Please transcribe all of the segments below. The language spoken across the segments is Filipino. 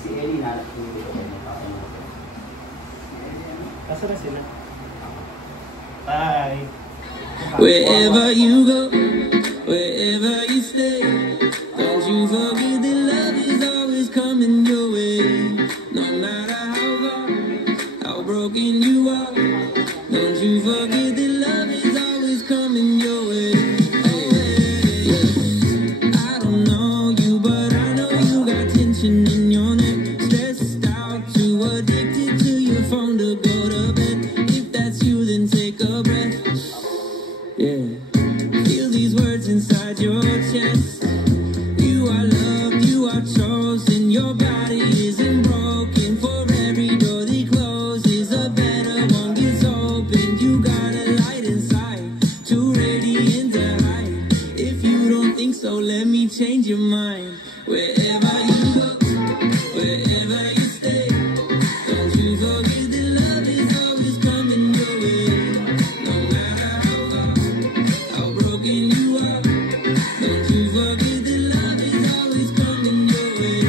Si Ellie na dito ko na Kasa na sila? Bye! Wherever you go, wherever you stay, don't you forget that love is always coming your way. No matter how far, how broken you are, don't you forget that love is always coming your way. I don't know you, but I know you got tension in your neck, stressed out, too addicted to your phone to go to bed. If that's you, then take a breath. Yeah, feel these words inside your chest. You are loved, you are chosen. Your body isn't broken. For every door that closes, a better one gets open. You got a light inside, too radiant to hide. If you don't think so, let me change your mind. Wherever you go, wherever you stay, don't you forget that love is always coming your way. No matter how far, how broken you are, don't you forget that love is always coming your way.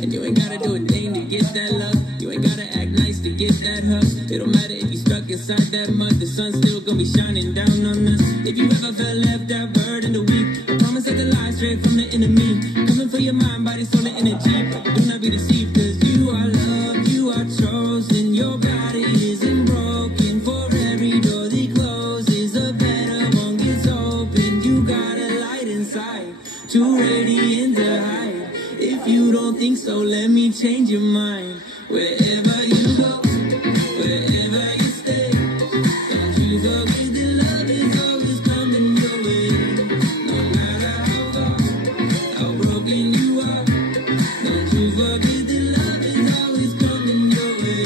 And you ain't gotta do a thing to get that love. You ain't gotta act nice to get that hug. It don't matter if you stuck inside that mud, the sun's still gonna be shining down on us. If you ever felt left out, burdened or weak, I promise that the lie straight from the enemy. Coming for your mind, body, soul, and energy. But do not be deceived, cause you are loved, you are chosen. Your body isn't broken. For every door that closes, a better one gets open. You got a light inside, too radiant to hide. If you don't think so, let me change your mind. Wherever you go, wherever you stay, don't you forget that love is always coming your way. No matter how far, how broken you are, don't you forget that love is always coming your way.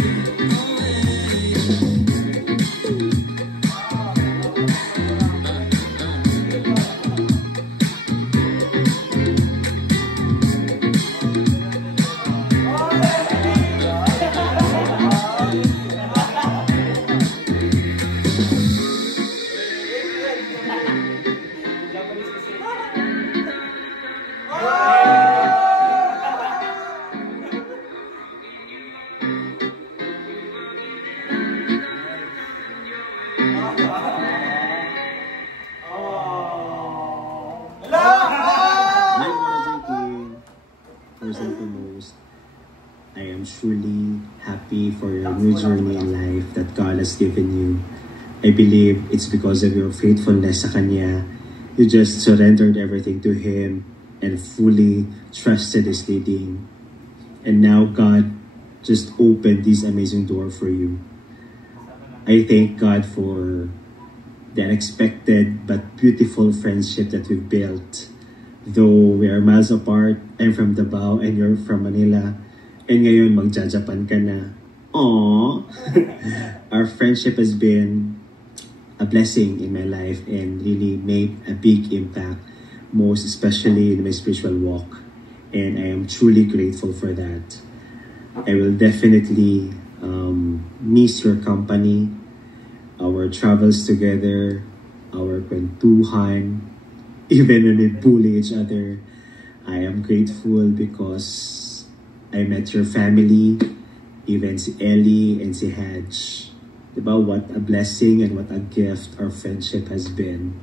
First and foremost, I am truly happy for your new journey in life that God has given you. I believe it's because of your faithfulness sa Kanya. You just surrendered everything to Him and fully trusted His leading. And now God just opened this amazing door for you. I thank God for the unexpected but beautiful friendship that we've built. Though we are miles apart, I'm from Davao and you're from Manila. And ngayon, magja-Japan ka na. Aww! Our friendship has been a blessing in my life and really made a big impact, most especially in my spiritual walk. And I am truly grateful for that. I will definitely miss your company, our travels together, our kwentuhan, even when we bully each other. I am grateful because I met your family, even si Ellie and si Hadj. Diba, what a blessing and what a gift our friendship has been.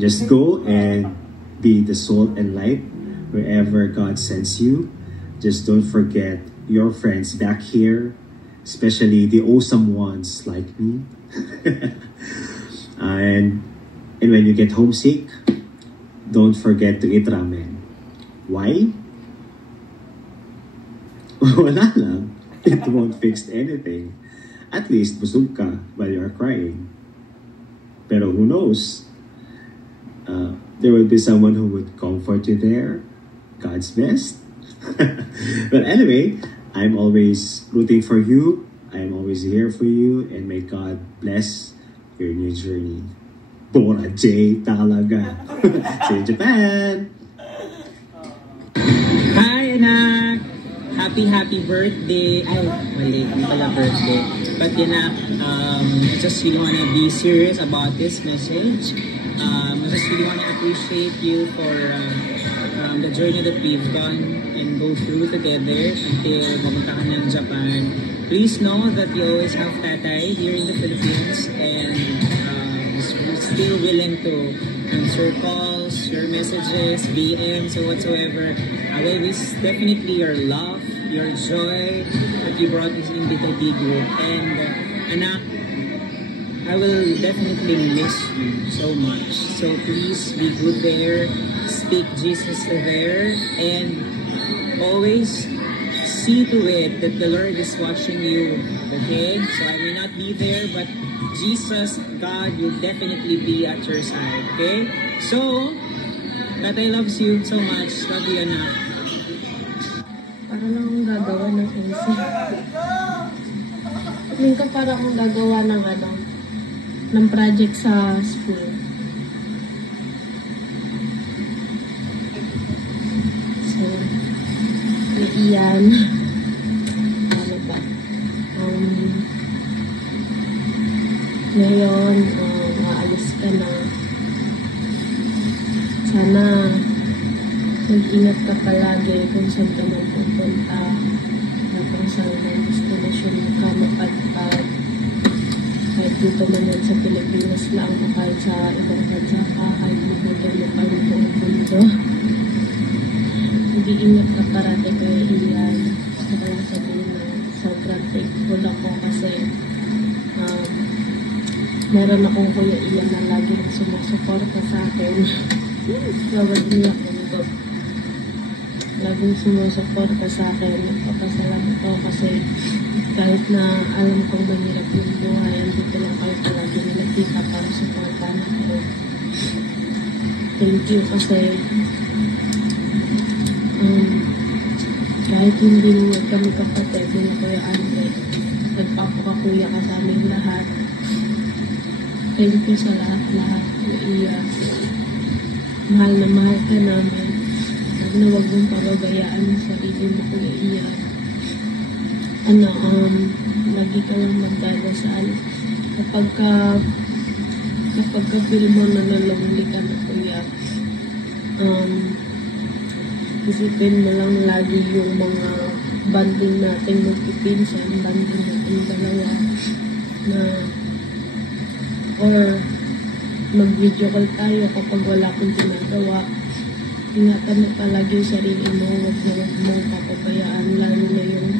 Just go and be the salt and light wherever God sends you. Just don't forget your friends back here, especially the awesome ones like me. And when you get homesick, don't forget to eat ramen. Why? Wala lang. It won't fix anything. At least busog ka while you're crying. Pero who knows? There will be someone who would comfort you there. God's best. But anyway, I'm always rooting for you. I'm always here for you. And may God bless your new journey. Bora J talaga. See you in Japan! Hi, anak! Happy birthday! Ay, mali. Hindi pala birthday. But yun na, I just really want to be serious about this message. I just really want to appreciate you for the journey that we've gone and go through together until pumunta ka ng Japan. Please know that you always have Tatay here in the Philippines, and we're still willing to answer calls, your messages, DMs, or whatsoever. Always definitely your love, your joy that you brought is in BTB group. And anak, I will definitely miss you so much. So please be good there, speak Jesus there, and always see to it that the Lord is watching you. Okay? So I may not be there, but Jesus, God, will definitely be at your side. Okay? So, Tatay loves you so much. Love you, anak. Para lang akong gagawa ng MC. Tingin ko para akong gagawa ng project sa school. So, iyan. Ano ba? Ngayon, maalis ka na. Sana mag-ingat ka palagi kung saan ka man pupunta, na kung saan ang destination ka mapadpad. Kahit dito man yan sa Pilipinas lang, o kahit sa ibang bansa ka, kahit mabutin mo pa rin buong mundo. Mag-iingat ka parati, Kuya Ian. Gusto ko lang sabihin na sobrang thankful ako kasi meron akong Kuya Ian na laging sumusuporta sa akin. Bawat niya ako. Laging sumusuporta sa akin. Nagpapasalamat ako kasi kahit na alam kong mahirap yung buhay, andito lang kayo palagi nilagkita para supportan ako. Thank you kasi kahit hindi mo kami kapatid, na Kuya Andre, nagpapakakuya ka sa aming lahat. Thank you sa lahat-lahat, Kuya Iya. Mahal na mahal ka namin. Huwag na huwag mong pababayaan ang sarili mo, Kuya Iya. Lagi ka lang magdadasal. Kapag ka-feel mo na nalonely ka na, Kuya, isipin mo lang lagi yung mga banding nating magpipinsan, banding nating dalawa, na or mag-video call tayo kapag wala kang ginagawa. Ingatan mo palagi yung sarili mo, huwag na huwag mong papabayaan, lalo na yung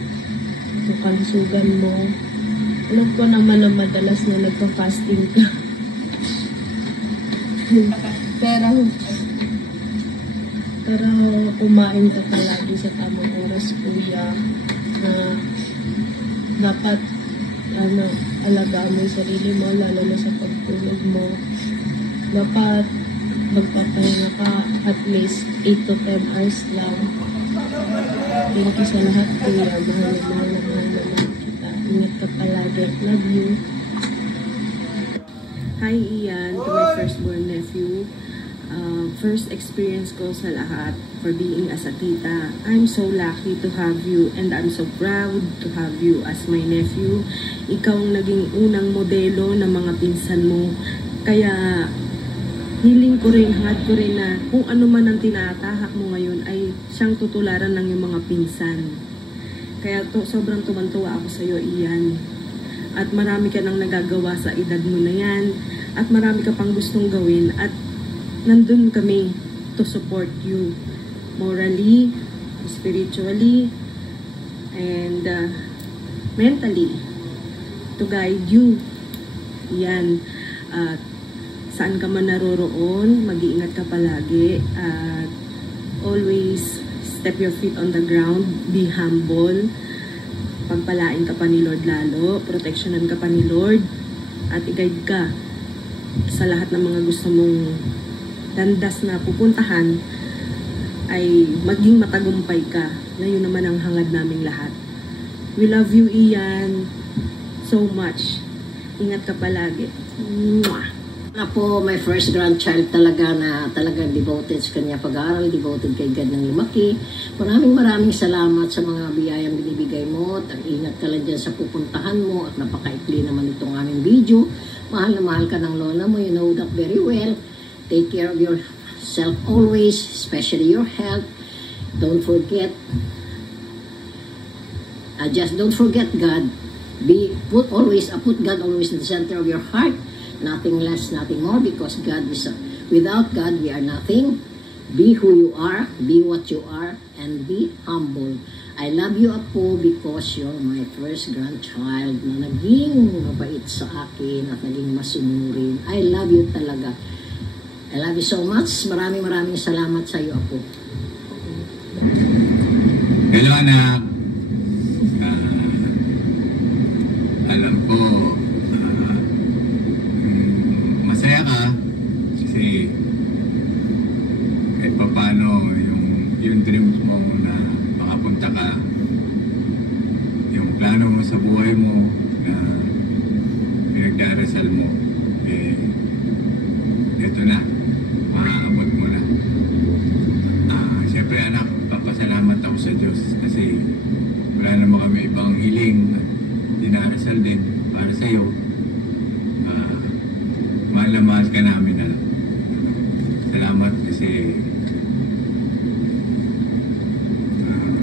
kalusugan mo. Alam ko naman na madalas na nagpa-fasting ka. pero kumain ka palagi sa tamang oras, Kuya, na dapat alagaan mo yung sarili mo, lalo na sa pagtulog mo. Dapat magpapahinga ka at least 8 to 10 hours lang. Thank you sa lahat, Kuya. Mahal naman kita. Ingat ka palagi. Love you. Hi, Ian, to my firstborn nephew. First experience ko sa lahat for being as a tita. I'm so lucky to have you and I'm so proud to have you as my nephew. Ikaw ang naging unang modelo ng mga pinsan mo. Kaya hiling ko rin, hangad ko rin na kung ano man ang tinatahak mo ngayon ay siyang tutularan ng iyong mga pinsan. Kaya sobrang tumantuwa ako sa iyo, Ian. At marami ka nang nagagawa sa edad mo na yan. At marami ka pang gustong gawin. At nandun kami to support you morally, spiritually, and mentally, to guide you. Yan. Saan ka man naroroon, mag-iingat ka palagi, at always step your feet on the ground, be humble, pagpalain ka pa ni Lord lalo, protectionan ka pa ni Lord, at i-guide ka sa lahat ng mga gusto mong landas na pupuntahan, ay maging matagumpay ka, na yun naman ang hangad naming lahat. We love you, Ian, so much. Ingat ka palagi. Mwah! Na po, my first grandchild talaga na talagang devoted sa kanya pag-aaral, devoted kay God ng lumaki. Maraming salamat sa mga biyayang binibigay mo at ingat ka lang dyan sa pupuntahan mo at napakaikli naman itong aming video. Mahal na mahal ka ng lola mo, you know that very well. Take care of yourself always, especially your health. Don't forget, just don't forget God. Put God always in the center of your heart. Nothing less, nothing more, because God is without God we are nothing. Be who you are, be what you are, and be humble. I love you, Apo, because you're my first grandchild na naging mabait sa akin at naging masunurin. I love you talaga. I love you so much. Maraming salamat sa iyo, Apo. Hello, anak. Alam ko, masaya ka kasi kahit paano yung dreams mo na makapunta ka, yung plano mo sa buhay mo na pinagdarasal mo, ito na, maaabot mo na. Siyempre anak, papasalamat ako sa Diyos kasi wala naman kami ibang hiling, dinarasal din para sa'yo. Mahal na mahal ka namin, anak. Salamat kasi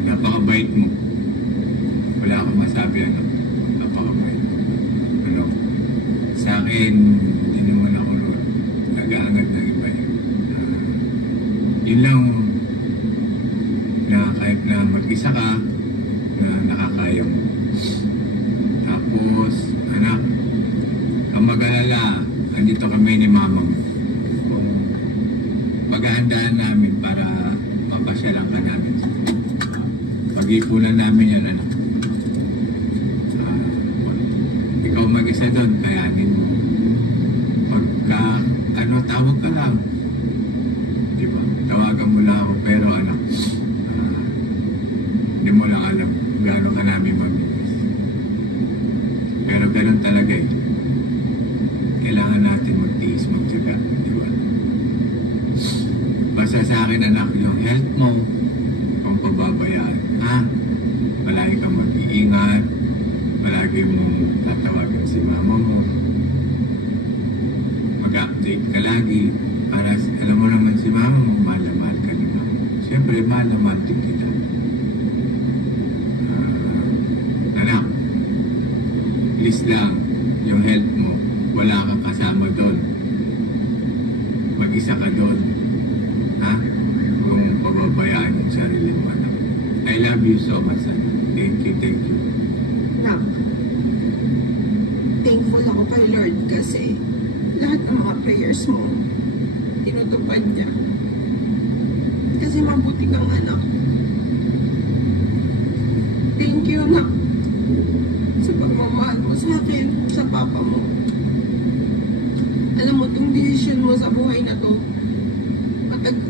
napakabait mo. Wala akong masabi, anak. Napakabait. Sa akin, hindi naman ako nag-aangad ng iba. Yun lang na kahit na mag-isa ka, na nakakaya mo. Tapos, anak, ang mag-alala, andito kami ni mama mo. Paghahandaan namin para mapasyalan ka namin. Pag-ipunan namin yan, anak. Ikaw mag-isa doon, kayanin mo. Pagka, tawag ka lang. Diba? Tawagan mo lang ako, pero anak, hindi mo lang alam gaano ka namin mag-miss. Pero ganun talaga eh. Kailangan natin magtiis, magtiyaga, di ba? Basta sa akin, anak, yung health mo, kung pababayaan, malagi kang mag-iingat, malagi mong tatawagan si mama mo, mag-update ka lagi, para alam mo naman si mama mo, mahal na mahal ka naman. Siyempre, mahal na mahal din kita. Anak, please lang, yung health mo, wala kang kasama doon. Mag-isa ka doon. Kung pababayaan yung sarili mo, anak. I love you so much, anak. Thank you. Nak, thankful ako kay Lord kasi lahat ng mga prayers mo, tinutupad niya. Kasi mabuti kang anak. Thank you, Nak, sa pagmamahal mo sa akin, sa papa mo. Alam mo, itong decision mo sa buhay na to,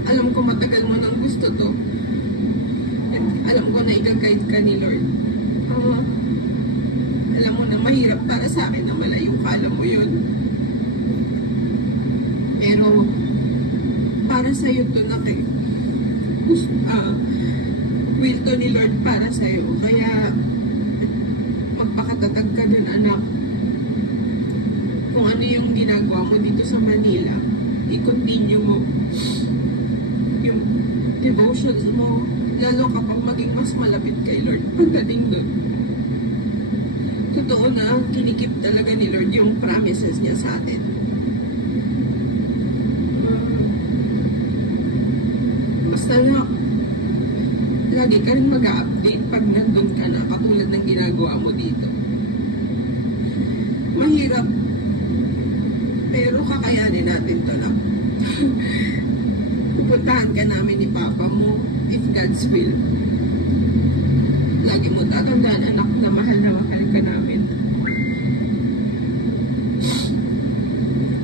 alam ko matagal mo nang gusto to. And alam ko na igagayad ka ni Lord. Alam mo na mahirap para sa akin na malayo ka, alam mo yun. Pero, para sa'yo to na kayo. Will to ni Lord para sa'yo. Kaya, magpakatatag ka dun, anak. Kung ano yung ginagawa mo dito sa Manila, i-continue mo yung devotions mo, lalo kapag maging mas malapit kay Lord pagdating doon. Totoo na kinikip talaga ni Lord yung promises niya sa atin. Basta na lagi ka rin mag-update pag nandun ka na, katulad ng ginagawa mo dito. Mahirap, pero kakayanin natin to na. Pupuntahan ka namin ni Papa mo, if God's will. Lagi mo tatandaan, anak, na mahal ka namin.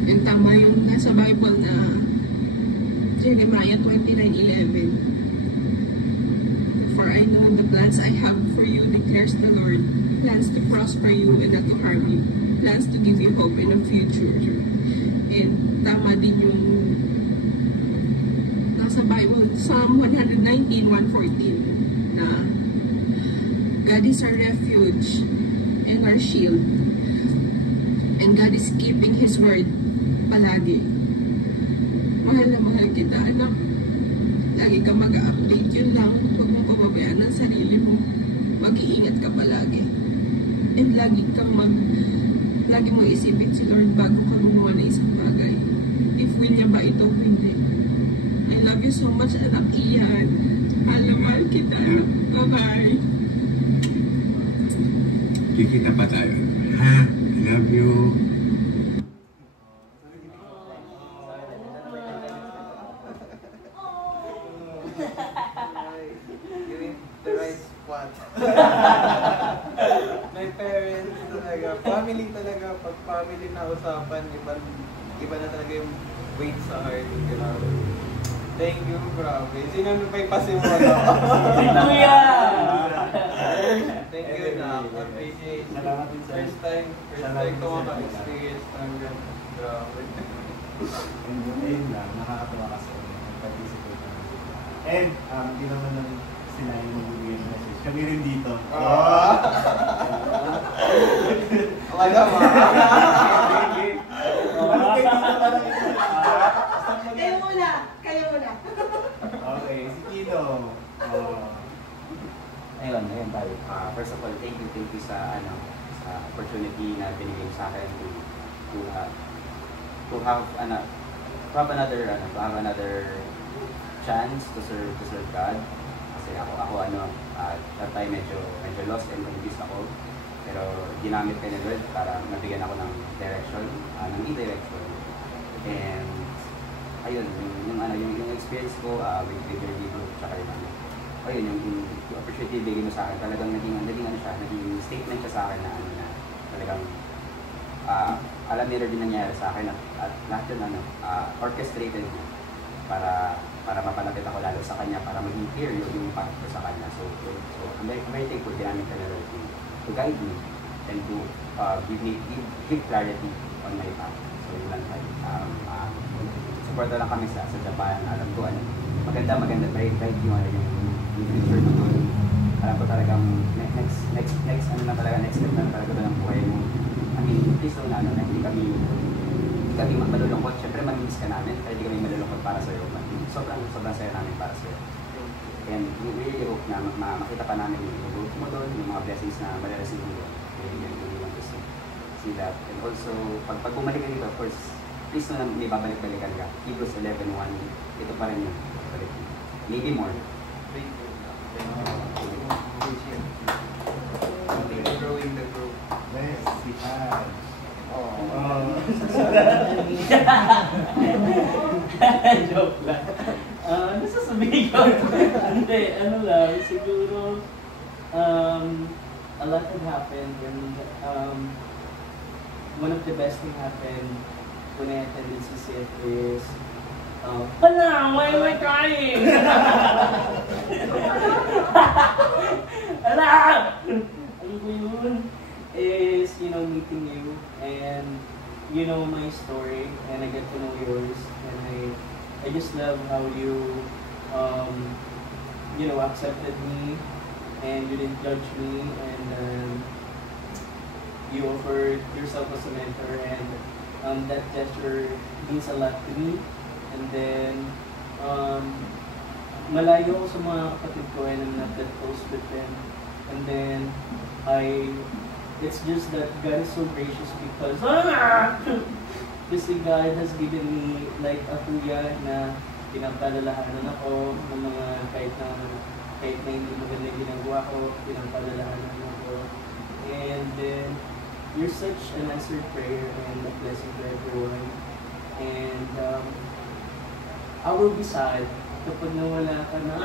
Yung tama yung nasa Bible na Jeremiah 29:11. For I know the plans I have for you, declares the Lord. Plans to prosper you and not to harm you. Plans to give you hope in the future. And din yung nasa Bible, Psalm 119:114, na God is our refuge and our shield, and God is keeping His word palagi. Mahal na mahal kita, anak. Lagi ka mag-update, yun lang. Huwag mong pababayaan ang sarili mo. Mag-iingat ka palagi. And lagi mo isipin si Lord bago ka gumawa ng isang bagay. If will niya ba ito, hindi. I love you so much, anak. Iyan. Mahal kita. Bye-bye. Kikita pa tayo. Ha? I love you. You're in the right spot. My parents talaga, family talaga, pag family na usapan, iba na talaga yung weight sa heart. Grabe. Thank you, grabe. Sino pa yung pasimulan ako? Kuya! Thank you na. Appreciate. First time ko maka-experience ng ganun. Grabe. Ayun lang, nakakatawa kasi participate naman. And, hindi naman lang sila yung magbibigay ng message. Kami rin dito. Wala mo. Kayo muna. Okay, si Kino. Ayun tayo. First of all, thank you sa opportunity na binigay sa akin to have another chance to serve God. Kasi ako that time medyo lost and confused ako. Pero ginamit ka ni Lord para mabigyan ako ng direction, ng e-direction. And ayun, yung experience ko with your group, tsaka yung opportunity bigay mo sa akin, talagang naging statement siya sa akin na talagang alam ni Lord din nangyari sa akin at lahat yun orchestrated niya para mapalapit ako lalo sa kanya, para maging clear yung path ko sa kanya. So I'm very thankful ginamit ka na Lord to guide me and to give clarity on my path. So yun lang tayo. Supporta lang kami sa Japan. Alam ko maganda bright yung future mo. Alam ko talagang next step na talaga ng buhay mo. I mean, please don't hindi kami malulungkot. Siyempre mamimiss ka namin, kaya hindi kami malulungkot para sa'yo. Sobrang saya namin para sa'yo. And we really hope na makita pa namin yung growth mo doon, yung mga blessings na marireceive mo doon. We want to see that. And also, pag bumalik ka dito, of course, please na may babalik-balikan ka. Hebrews 11:1, ito pa rin yun. Maybe more. Growing the group. Bless si Haj. Joke lang. Nasasabihin ko. Hindi, siguro, a lot had happened and one of the best thing happened when I attended CCF is why am I crying? Ano ko yun? Is, meeting you and you know my story and I get to know yours and I just love how you accepted me and you didn't judge me and you offered yourself as a mentor and that gesture means a lot to me. And then malayo ako sa mga kapatid ko and I'm not that close with them. And then it's just that God is so gracious because God has given me like a kuya na pinapalalahanan ako ng mga kahit na hindi maganda ginagawa ko, pinapalalahanan ako. And then you're such an answered prayer and a blessing to everyone. And I will be sad kapag nawala ka na.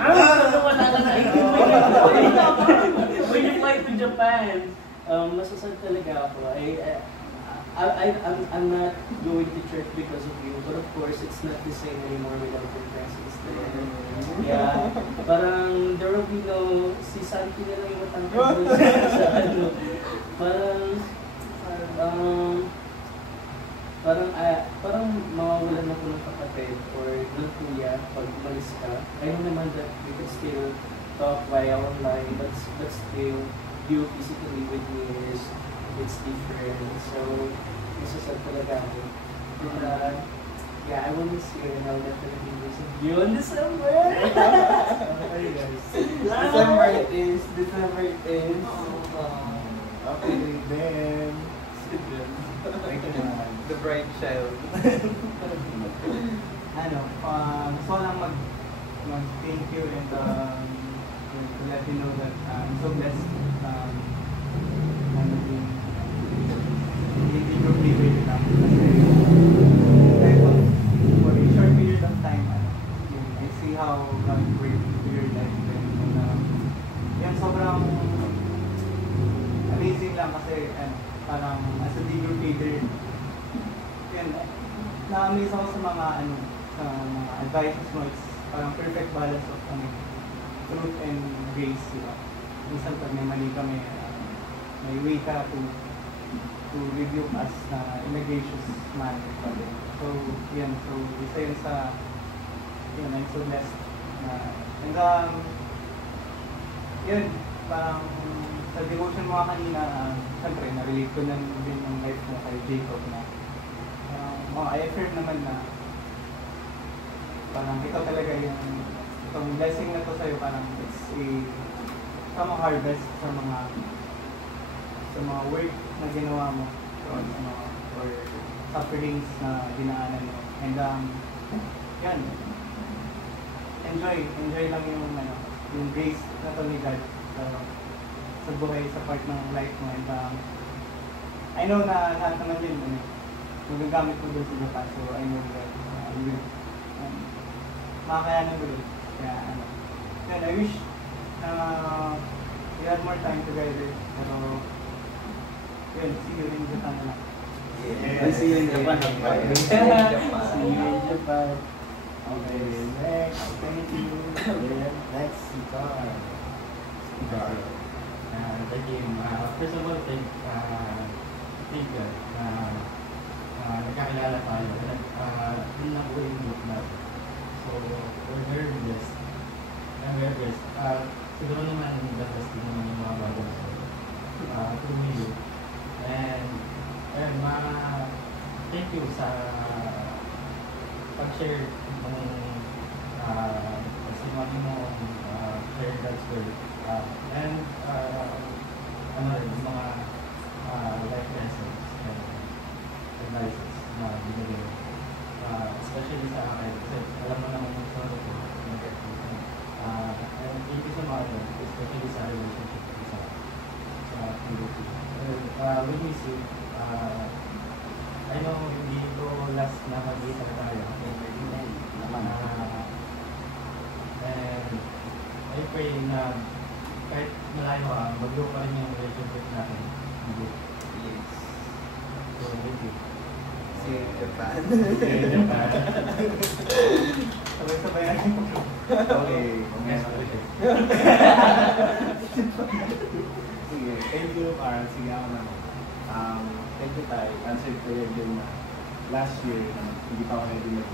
When you fly to Japan, masasad talaga ako. I'm not going to church because of you, but of course, it's not the same anymore without your presence there. Yeah, parang there will be no, si Santi na lang yung matangkad sa parang, parang mawawalan na po ng kapatid or ng kuya pag umalis ka. I know naman that we could still talk via online, but still, you physically with me is it's different. So, masasad talaga ako. And, yeah, I will miss you and I'll definitely visit you in December! Okay, guys. December it is. Okay, then. Thank you naman. The bright child. Gusto ko lang mag-thank you and to let you know that I'm so blessed na naging hindi ko favorite lang kasi for a short period of time I see how God works into your life and yan sobrang amazing lang kasi parang as a bigger leader yan na-amaze ako sa mga sa mga advices mo. It's parang perfect balance of truth and grace, diba? Minsan pag may mali kami, may way ka to review us na in a gracious manner. So, yan. So, isa yun sa, yun, I'm so blessed na, and yun, parang sa devotion mo kanina, siyempre, na-relate ko na din yung life mo kay Jacob na, I affirm naman na, parang ito talaga itong blessing na to sa'yo, parang it's a harvest sa mga work na ginawa mo or sufferings na dinaanan mo. And yan, enjoy lang yung grace na to ni God sa buhay, sa part ng life mo. And I know na lahat naman yun magagamit mo doon sa Japan, so I know that makakayanan mo doon. Kaya then I wish we had more time together, pero yun, see you in Japan na lang. Yeah. See you in Japan. See you in Japan. Okay, next. Thank you. Next, Cigar. Thank you. First of all, thank God na nagkakilala tayo. Yun na po yung book natin. So, we're very blessed. I'm very blessed. Siguro naman, blessed din naman yung mga bago to me. And, thank you sa pag-share ng testimony mo, share God's word. And, yung mga life lessons and advices na binigay mo. Especially sa akin, kasi alam mo naman yung sa ko. And thank you so much, especially sa relationship sa community. We miss you. I know hindi ko last na mag-isa tayo. And I pray na kahit malayo mag-grow pa rin yung relationship natin. Yes. So, thank you. See you in Japan. Sabay-sabay natin. Okay. Sige, thank you, Carl. Sige ako naman. Thank you tayo. Answer ko yun na last year na hindi pa ako ready na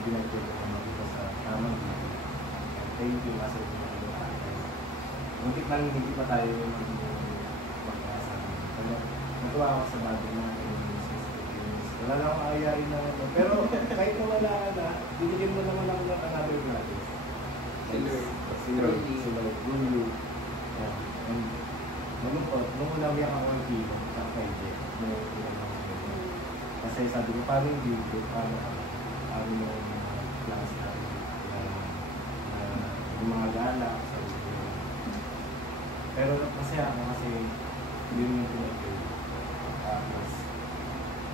pinag-pwede ko dito sa tamang dito. Thank you, Master. Muntik lang hindi pa tayo magkasama. Kaya natuwa ako sa bagay na wala na akong ayain na ito. Pero kahit na wala na, binigyan mo naman ako ng another brothers. Sila, Gulu. And nung una biyak ako ng Pino, sa Kaije, kasi sabi ko, paano yung video, paano yung class natin, yung mga gala, pero masaya ako kasi hindi mo yung pinag-pay.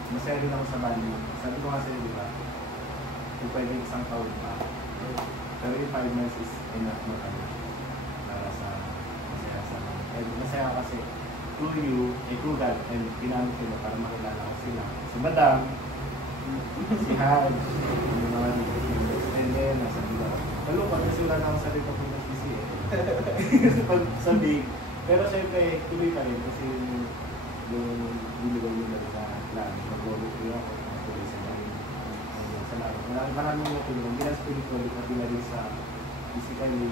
Masaya rin ako sa bali. Sabi ko kasi, di ba, kung pwede isang taon pa, pero yung 5 months is enough mo kami para sa masaya sa mga. And masaya ako kasi through you, through God, and ginamit ko na para makilala ko sila. Si Madam, si Haj, yung mga and then, nasa bila ko. Kalupag kasi wala na akong sarili ko ng PC eh. Pag sabi, pero syempre, tuloy pa rin kasi yung binigay yun na plan. Mag-work ako. spiritually. Salamat. Maraming natulong. Hindi lang spiritually, pati na rin sa physically,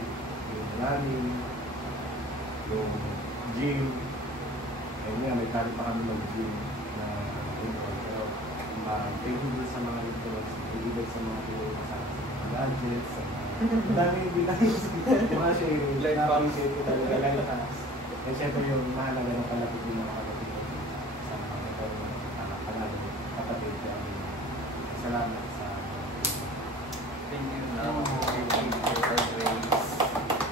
yung running, yung gym. Ayun nga, may kali pa kami mag-gym na involved. Pero thank you din sa mga influence, even sa mga tulong sa gadgets, sa dami mga sharing, na-appreciate ko talaga lang hacks. And syempre yung mahalaga ng palapit din ng kapatid ko sa mga panalo, kapatid ko. Salamat sa Thank you now. Thank you for the grace.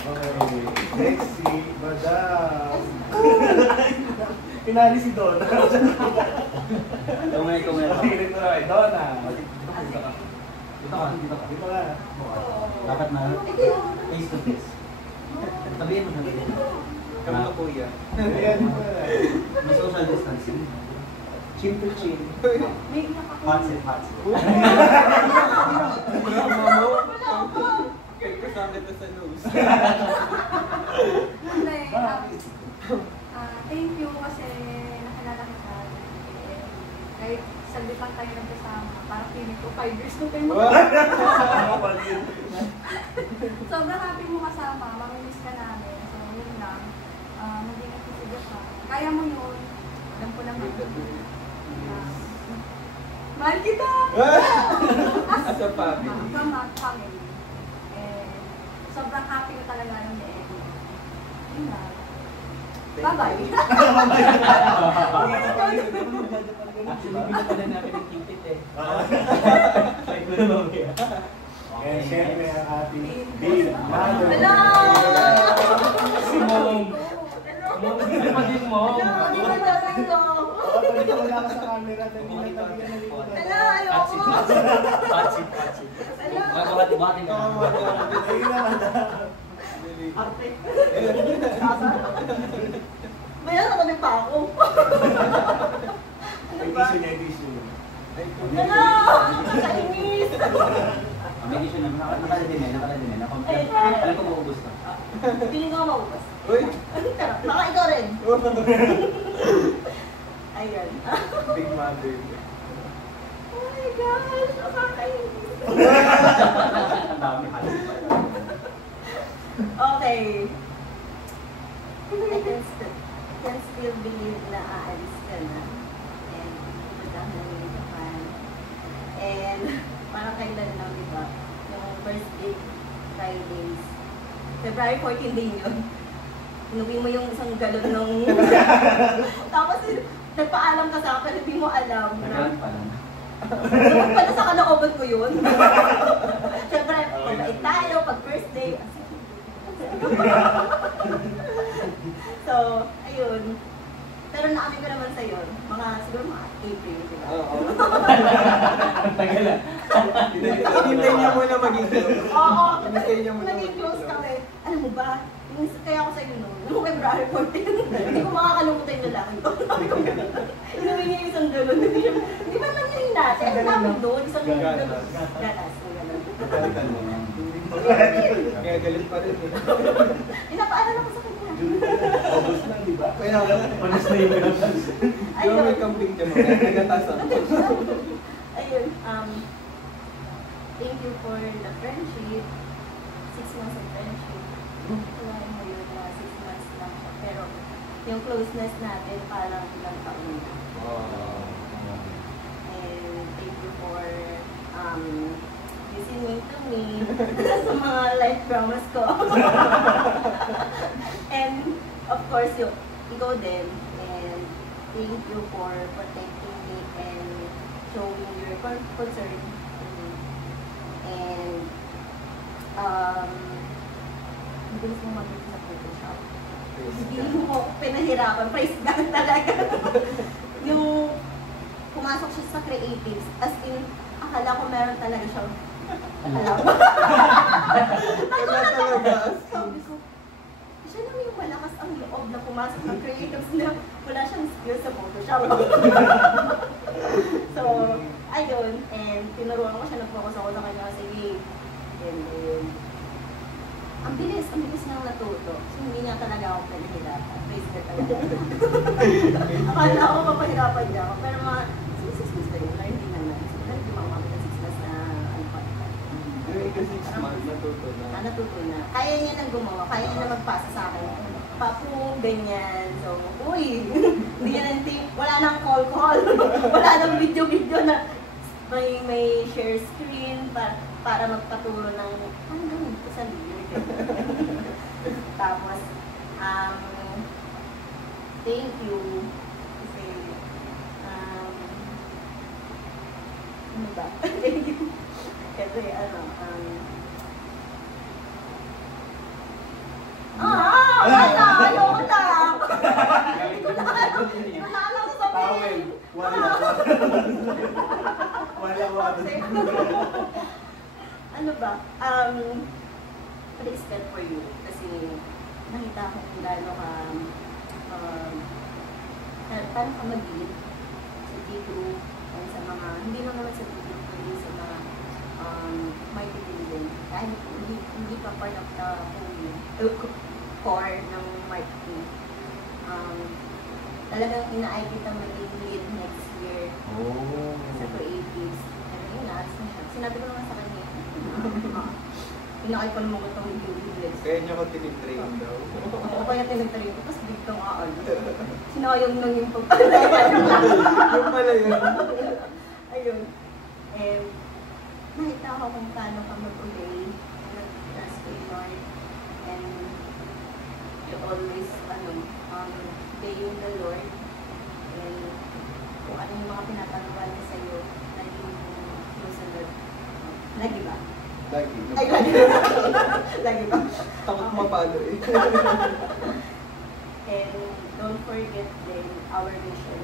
okay, next si Madam. Pinali si Donna. Kumay. Dito na, Donna. Dito ka. Dito ka. Dapat na face to face. Sabihin mo. Kami na kuya. Ayan, May social distancing. chin to chin. Hot seat. Kaya kasama ito sa nose. Thank you kasi nakilala kita. Kahit saglit lang tayo nagkasama, parang feeling ko 5 years ko kayo sobrang happy mo kasama, mamimiss ka namin. So yun lang, mag-ingat kasi ka. Kaya mo yun, alam ko naman. Mahal kita! As a family. From a family. And sobrang happy ko talaga nung Eddie. Yun lang. Bye-bye! Actually, binatalan namin ng cupid eh. And syempre ang ating big mother. Hello! Si Mom. Hindi pa din mo. Dito wala ka sa camera. Dali na tabi ka na dito. Hello! Ayoko! Hot seat. Buhating ka. Ayun na, Madam. Mayroon na kami pa ako. Ano ba? Edition. Hello! Nakainis! May edition naman. Nakaladin eh. Alam ko maubos na. Piling ko maubos. Uy! Baka ikaw rin. Ayan. Big mother. Oh my gosh! Nakakainis. Ang dami hot seat pa. Okay. I can still believe na aalis ka na. And pupunta ka na ng Japan. And parang kailan lang, di ba? Yung first day, Fridays. February 14 din yun. Inuwi mo yung isang galon ng... Tapos nagpaalam ka sa akin, pero hindi mo alam. Nagalan pa lang. Dapat pala sa kalooban ko yun. Siyempre, mabait tayo pag first day. So, ayun. Pero naamin ko naman sa'yo, siguro mga April, di ba? Oo. Ang tagal ah. Hinintay niya muna maging close. Oo, Hinintay niya muna naging close kami. Alam mo ba, kaya ako sa'yo noon, noong February 14, hindi ko makakalimutan yung lalaki ko. Inuwi niya yung isang galon. Hindi ba lang yung natin? Ang dami doon, isang galon. Gatas. Pagalitan mo yan. Kaya galit pa rin. Inapaalam ako sa kanya. Obos lang, di ba? Kaya Panas na yung gatas. yung may camping ka mo. Nagatasan. Ayun, thank you for the friendship. 6 months of friendship. Wala mo yun na 6 months lang siya. Pero yung closeness natin parang ilang taon na. And thank you for listening to me sa mga life dramas ko. And of course, ikaw din. And thank you for protecting me and showing your concern to me. And mabilis mo mag-ito sa Photoshop. Hindi mo pinahirapan. Praise God talaga. Yung pumasok siya sa creatives, as in, akala ko meron talaga siyang alam. Wala talaga. Sabi ko, siya naman yung malakas ang loob na pumasok ng creatives na wala siyang skills sa Photoshop. So, ayun. And tinuruan ko siya, nag-focus ako sa kanya kasi, and ang bilis niyang natuto. So, hindi niya talaga ako pinahirapan. Praise God talaga. Akala ko mapahirapan niya ako. Pero mga 6 months na yun, hindi naman. 6 months, natuto na. Natuto na. Kaya niya nang gumawa, kaya niya na magpasa sa akin. Papu, ganyan. So, uy, hindi niya wala nang call. Wala nang video na may share screen para magpaturo ng, ano ganun, sa video. Tapos, thank you. Kasi, ano ba? Thank you. Kasi, wala! Ayoko na! Wala ko sabihin! Wala. Ano ba? Please tell for you. Kasi nakita ko kung gaano ka paano ka mag-lead sa T-group and sa mga, hindi lang naman sa T-group, kundi sa mga mighty building. Kahit hindi ka part of the core ng mighty. Talagang ina-eye kita maging lead next year sa creatives. Pero yun, naalis na siya. Sinabi ko naman sa kanya. Pinakay pa naman ko itong lead. Kaya niya ko tinitrain daw. Oo, kaya tinitrain ko. Tapos bigtong sinayang nang yung pagpapalaya. Yung pala yun. Ayun. Nakita ko kung paano ka mag-obey. Nag-trust kay Lord. And you always, obeying the Lord. And kung ano yung mga pinapagawa niya sa'yo, naging susunod. Lagi ba? Lagi. Ay, lagi. Lagi ba? Takot mapalo eh. And don't forget then our mission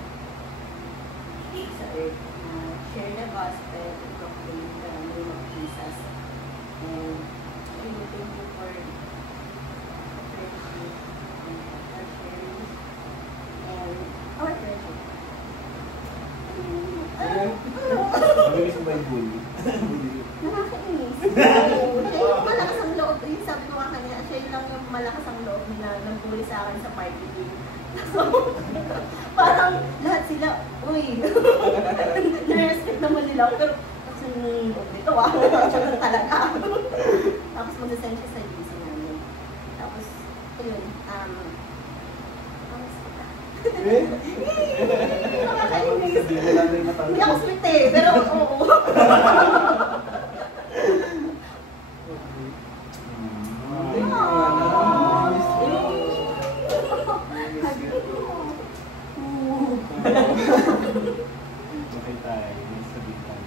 sa earth. Share the gospel and proclaim the name of Jesus. And really thank you for friendship and our sharing and our friendship. Magalis mo ba yung bully? Nakakainis. Siya yung malakas ang loob. Yung sabi ko nga kanya, siya yung lang yung malakas ang loob na nag-bully sa akin sa party game. So, parang lahat sila, uy, na-respect naman nila ako. Pero, kasi ito siya lang talaga. Tapos mag-send siya sa GC namin. Tapos, ayun, nakakainis. Hindi ako sweet eh, pero oo. Okay tayo, may sabihin tayo.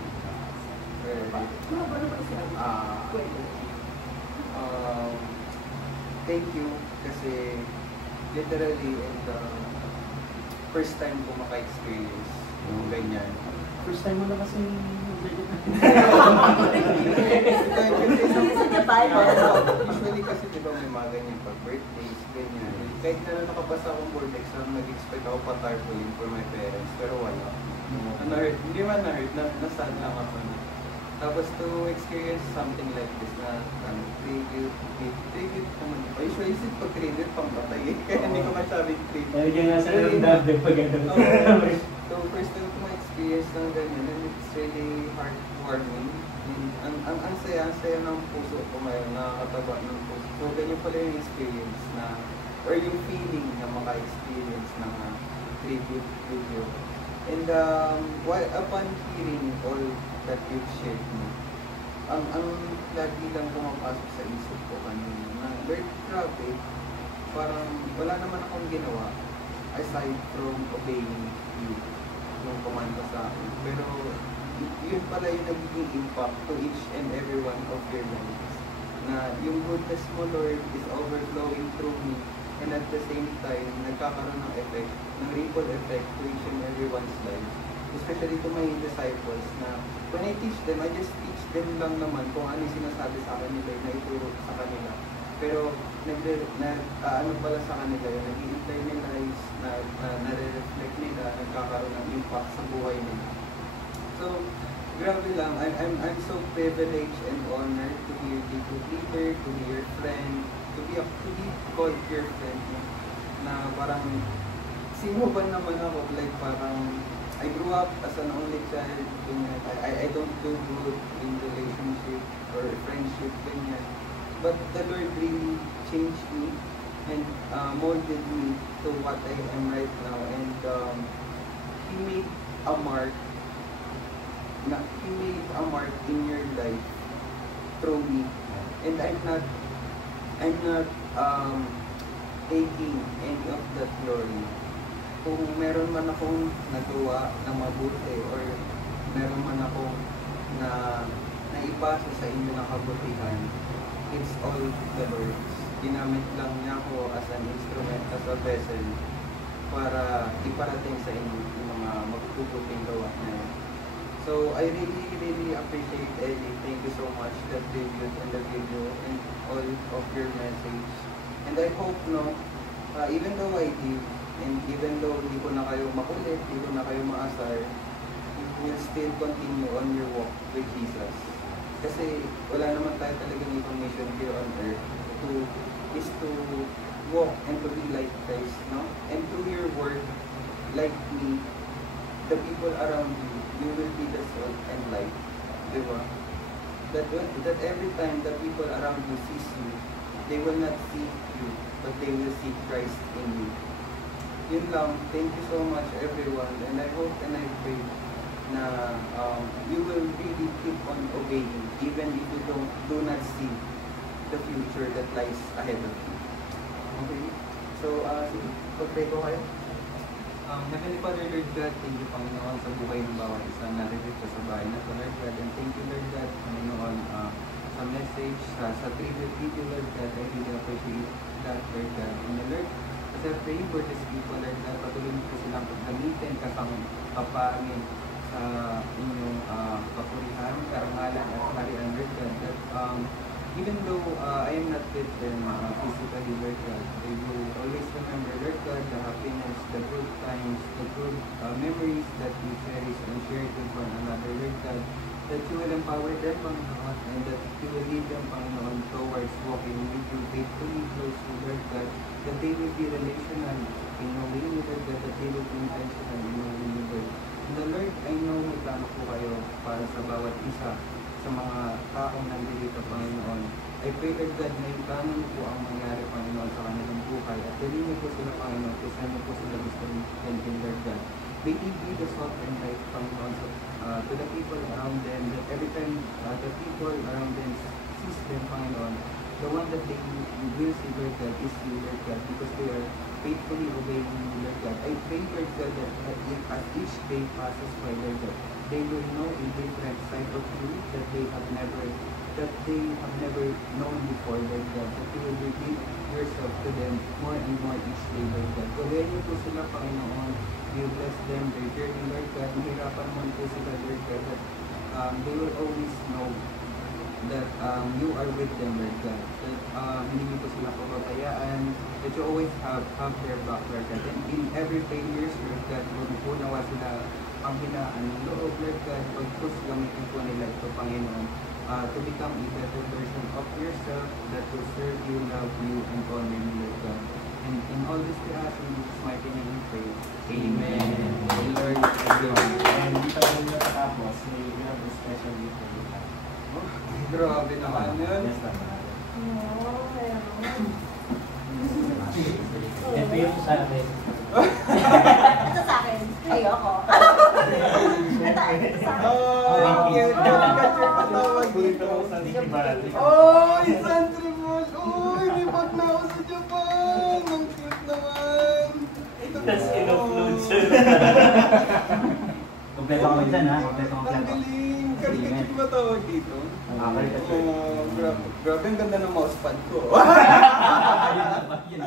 Thank you kasi literally and first time ko maka-experience yung ganyan. First time mo na kasi usually kasi di ba may mga ganyan pag birthdays, ganyan. Kahit na nakapasa akong board exam, nag-expect ako pa-tarpaulin for my parents, pero wala. Na-hurt, hindi man na-hurt, na-sad lang ako na. Tapos to experience something like this na tribute naman. Usually since pag tribute, pang-patay eh. Kaya hindi ko masabing tribute. Kaya nga sa nang pag gano'n. So first time ko ma-experience ng ganyan, and it's really heartwarming. Ang saya ng puso ko ngayon, nakakataba ng puso. So ganyan pala yung experience na, or yung feeling na maka-experience ng tribute video. And upon hearing all that you've shared me, ang lagi lang pumapasok sa isip ko kanina na very grabe, parang wala naman akong ginawa aside from obeying you, yung command mo sa akin. Pero yun pala yung nagiging impact to each and every one of your lives. Na yung goodness mo, Lord, is overflowing through me, and at the same time, nagkakaroon ng effect, ng ripple effect to each and everyone's life. Especially to my disciples na when I teach them, I just teach them lang naman kung ano yung sinasabi sa akin nila, na ituro sa kanila. Pero ano pala sa kanila yun, nag-internalize, nare-reflect nila, nagkakaroon ng impact sa buhay nila. So, grabe lang, I'm so privileged and honored to be your group leader, to be your friend, to be called your friend, na parang sino ba naman ako, like parang I grew up as an only child, ganyan. I don't do good in relationship or friendship, ganyan. But the Lord really changed me and molded me to what I am right now. And He made a mark. He made a mark in your life through me. And I'm not taking any of that glory. Kung meron man akong nagawa na mabuti or meron man akong naipasa sa inyo na kabutihan, it's all the Lord's. Ginamit lang niya ako as an instrument, as a vessel, para iparating sa inyo yung mga magpuputing gawa na yun. So, I really, really appreciate Ellie. Thank you so much, the tribute and the video and all of your message. And I hope, even though I give, and even though hindi ko na kayo makulit, hindi ko na kayo maasar, you will still continue on your walk with Jesus. Kasi wala naman tayo talagang information here on earth is to walk and to be like Christ, no? And through your word, like me, the people around you, you will be the salt and light, di ba? That every time the people around you sees you, they will not see you, but they will see Christ in you. Yun lang. Thank you so much, everyone, and I hope and I pray na you will really keep on obeying, even if you do not see the future that lies ahead of you. Okay? So, sige, pag-pray ko kayo. Heavenly Father, Lord God, thank you, Panginoon, sa buhay ng bawat isa na narito sa bahay na ito, Lord God, and thank you, Lord God, Panginoon, sa message, sa tribute video, Lord God, I really appreciate that, Lord God. And Lord, as I pray for these people, Lord God, patuloy mo po silang gamitin kapangin sa inyong kapurihan, karangalan at harian, Lord God, that even though I am not with them physically, Lord God, they will always remember, Lord God, the happiness, the good times, the good memories that we cherish and share with one another, Lord God, that you will empower them, Panginoon, and that you will lead them, Panginoon, towards walking with you faithfully close to Lord God, that they will be relational in knowing you, Lord God, that they will be intentional in knowing you, Lord. And the Lord, I know may plano po kayo para sa bawat isa sa mga taong nandito, Panginoon. I pray, Lord God, na yung plano niyo po ang mangyari, Panginoon, sa kanilang buhay. At dali niyo po sila, Panginoon, kung saan niyo po sila gusto helping, Lord God. May it be the salt and light, Panginoon, to the people around them, that every time the people around them sees them, Panginoon, the one that they will see, Lord God, is you, Lord God, because they are faithfully obeying you, Lord God. I pray, Lord God, that as each day passes by, Lord God, they will know a different side of you that they have never known before, Lord God. That you will reveal yourself to them more and more each day, Lord God. Gawain niyo po sila, Panginoon. You bless them, their journey, Lord God. Mahirapan mo po sila, Lord God, that they will always know that you are with them, Lord God. That hindi niyo po sila pababayaan, that you always have their back, Lord God. And in every failures, Lord God, unawa sila ang hinaan ng loob, Lord God, pag-push gamitin po nila ito, Panginoon, to become a better version of yourself that will serve you, love you, and honor you, Lord God. And in all this we ask in Jesus' mighty name we pray. Amen. Lord, and dito rin na tapos, may we have a special gift for you. Grabe naman yun. Yes, naman. Ito yung sa akin. Ito sa akin. Ayoko. Oh, cute. Catcher patawag dito. Oh, isang tribal. Oh, may bag na ako sa Japan. Ang cute naman. Tapos in-upload siya. Kompleto ko dyan, ha? Kompleto ko. Ang galing. Caricature ba tawag dito? Grabe, ang ganda ng mousepad ko. Cute.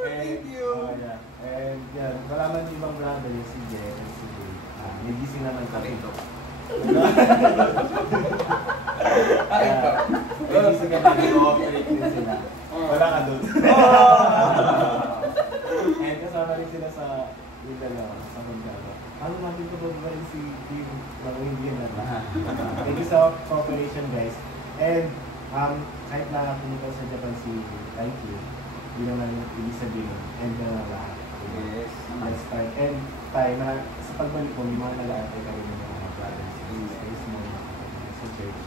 Thank you. And yan, malaman yung ibang brother, si Jen, si nagising naman kami ito. Nagising naman, i-cooperate din sila. Wala ka doon. And kasama rin sila sa Mindanao, sa Mindanao. Ano natin ito ba rin si Kim Manguhindian na? Thank you sa cooperation, guys. And kahit na pumunta sa Japan si Thank you, hindi naman ibig sabihin, and lahat. Yes. Let's start. And tayo na sa pagbalik mo, may mga nag-aantay ka rin ng mga brothers and sisters mo sa church.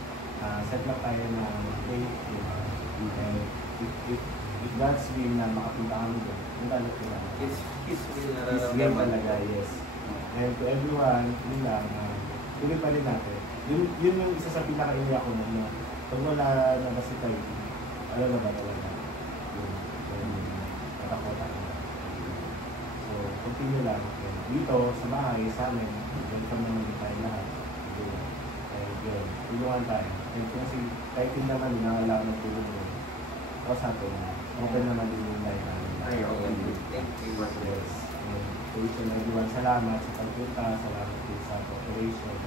Set lang tayo ng faith, diba? And if God's will na makapunta kami doon, punta lang sila. His will na His will talaga, yes. And to everyone, yun lang, tuloy pa rin natin. Yun yung isa sa pinaka-area ko na pag wala na kasi tayo, alam na ba talaga? Yun, katakotan na. So, continue lang. Dito, sa bahay, sa amin, welcome naman din tayo lahat. And yun, tulungan tayo. And kasi kahit din naman, nangangailangan ng tulong mo. Tapos natin, open naman din yung life namin. Ay, open din. Thank you. Yes. And to each and everyone, salamat sa pagpunta, salamat din sa cooperation.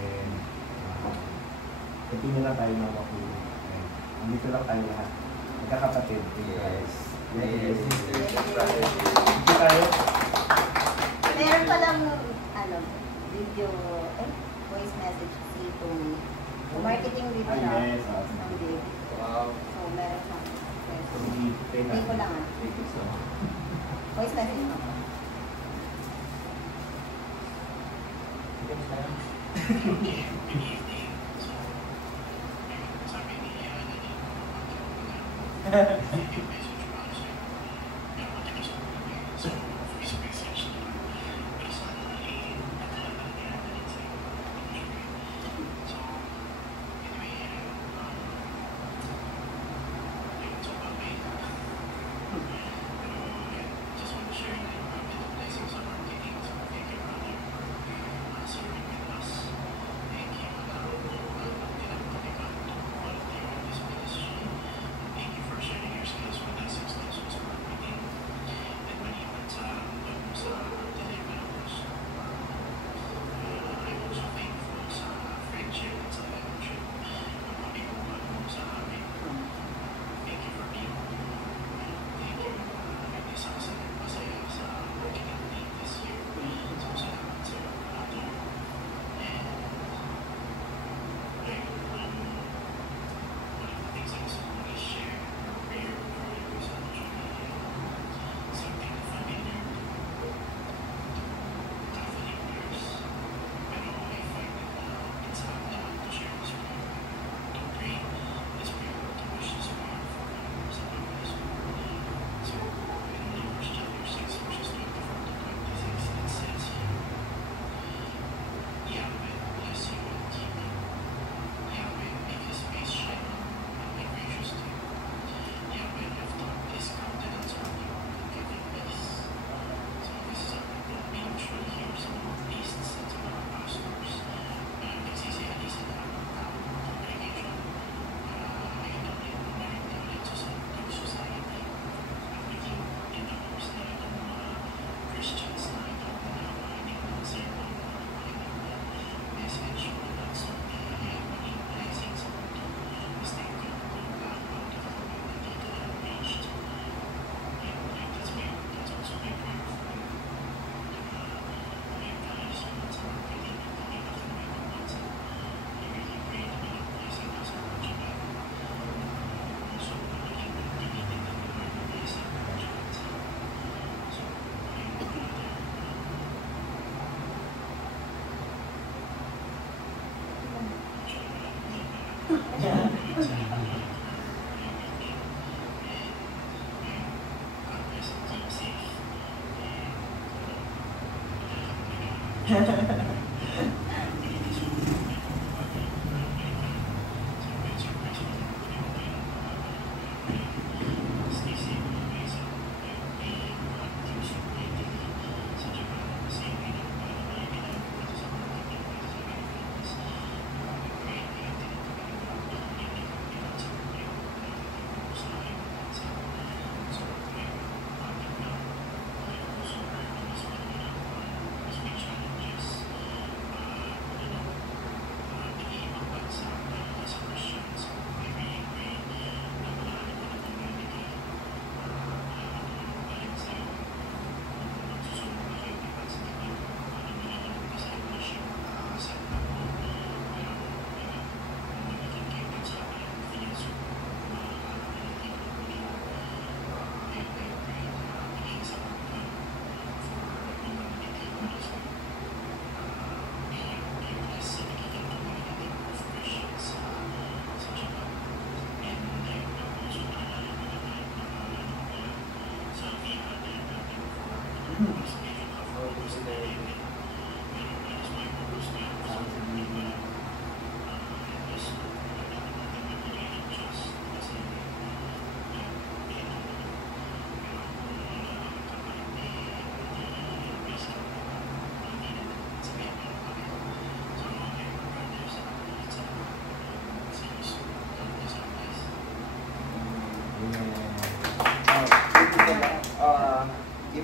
And continue lang tayo ng makulo. And andito lang tayo lahat. Magkakapatid. Yes. Yes. Yes. Dito tayo. Meron palang, video, voice message si Tony. Marketing video na. Yes. Wow. So, meron siyang Hindi ko lang. Voice message na.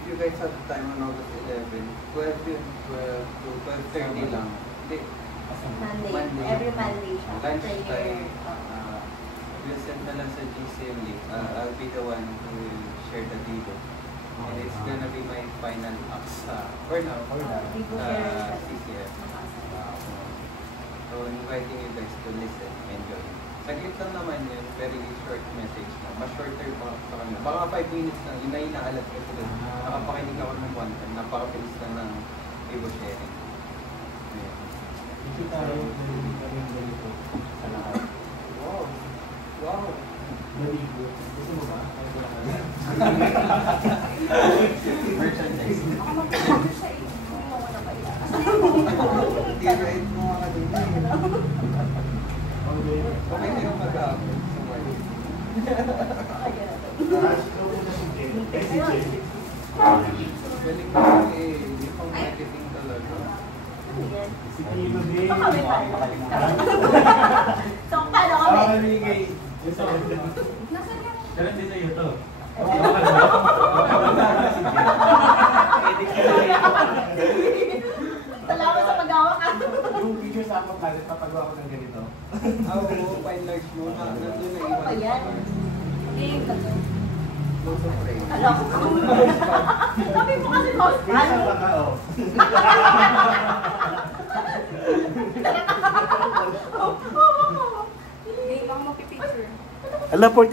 you guys had time on August 11, 12 yun, 12 to 12:30 lang. Hindi. Monday. Every Monday siya. Lunch After time. your, We'll send na lang sa GCM link. I'll be the one who will share the video. And it's gonna be my final act for now. CCF. So, inviting you guys to listen, enjoy. Saglit lang naman yun, very short message na. Mas shorter pa sa kanila. Baka 5 minutes lang, yun na inaalat ko sila. Nakapakinig ako ng one time, napakabilis lang ng video sharing. Ito tayo, yung ganito sa lahat. Wow! Wow! Naligo. Gusto mo ba? Merchandise. ako magkakaroon sa ito. Hindi mo na kaya. Hindi right mo mga kanina. Okay na yung mag-aapit sa Mars. Galing mo eh. Hindi pang marketing talaga. Si Tito din. Kami tayo. So, paano kami? Mamimigay. Nasaan ka? Pero dito yun to. Salamat sa pag-awak ka. Yung picture sa akong kalit, papagawa ko ng ganito. Oo, fine large mo na. Nandun na Ano ba yan? Hindi, kasi. Close of frame. Alam ko. Sabi mo kasi boss. Kaya sa baka, oh. Hindi lang mapipicture. Ala, 40